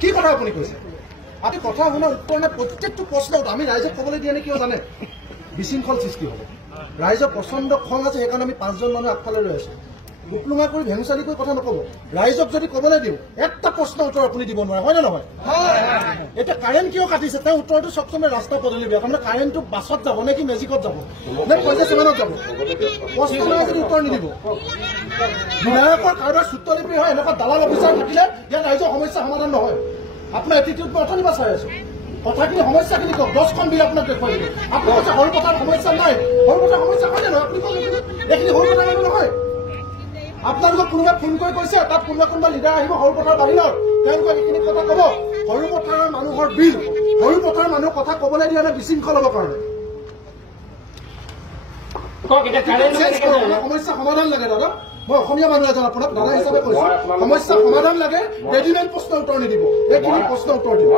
কি কথা আপুনি কৈছে? আপুনি কথা শুনাৰ উত্তৰ নাই। প্ৰত্যেকটো প্ৰশ্নত আমি ৰাইজক ক'বলৈ দিয়া নে কিয় জানে? বিশৃংখল সৃষ্টি হ'ব। ৰাইজৰ প্ৰচণ্ড খং আছে, সেইকাৰণে আমি 5জন মানুহ আগফালে ৰৈ আছো। উপলুঙা কৰি ভেঙুচালি কৰি কথা নক'ব। ৰাইজক যদি ক'বলৈ দিওঁ এটা প্ৰশ্ন উত্তৰ আপুনি দিব নোৱাৰে, হয় নে নহয়? এতিয়া কাৰেণ্ট কিয় কাটিছে তেওঁ উত্তৰটো চবচমে ৰাস্তা পদূলি বেয়া। তাৰমানে কাৰেণ্টটো বাছত যাব নে কি মেজিকত যাব নে পইচা চেমেনত যাব? প্ৰশ্ন যদি উত্তৰ নিদিব। বিধায়কৰ কাৰোবাৰ সূত্ৰলিপি হয়, এনেকুৱা দালাল অফিচাৰ থাকিলে ইয়াত ৰাইজৰ সমস্যা সমাধান নহয়। আপোনাৰ এটিটিউড মই অথনিৰ পৰা চাই আছো। কথাখিনি সমস্যাখিনি কওক, 10খন বিল আপোনাক দেখুৱাই দিব। আপুনি কৈছে সৰু পথাৰ সমস্যা নাই, সৰু পথাৰ সমস্যা হয় নে নহয়? আপুনি কওক এইখিনি সৰু পথাৰ নহয়। আপোনালোকক কোনোবাই ফোন কৰি কৈছে তাত কোনোবা লিডাৰ আহিব সৰু পথাৰ বাহিৰত, তেওঁলোকে এইখিনি কথা ক'ব। সৰু পথাৰৰ মানুহৰ বিল, সৰু পথাৰৰ মানুহৰ কথা ক'বলৈ দিয়া নাই বিশৃংখল হ'বৰ কাৰণে। সমস্যা সমাধান লাগে দাদা। মই অসমীয়া মানুহ এজন আপোনাক দাদা হিচাপে কৈছো, সমস্যা সমাধান লাগে। ৰেডিমেড প্ৰশ্ন উত্তৰ নিদিব, এইখিনি প্ৰশ্ন উত্তৰ দিব।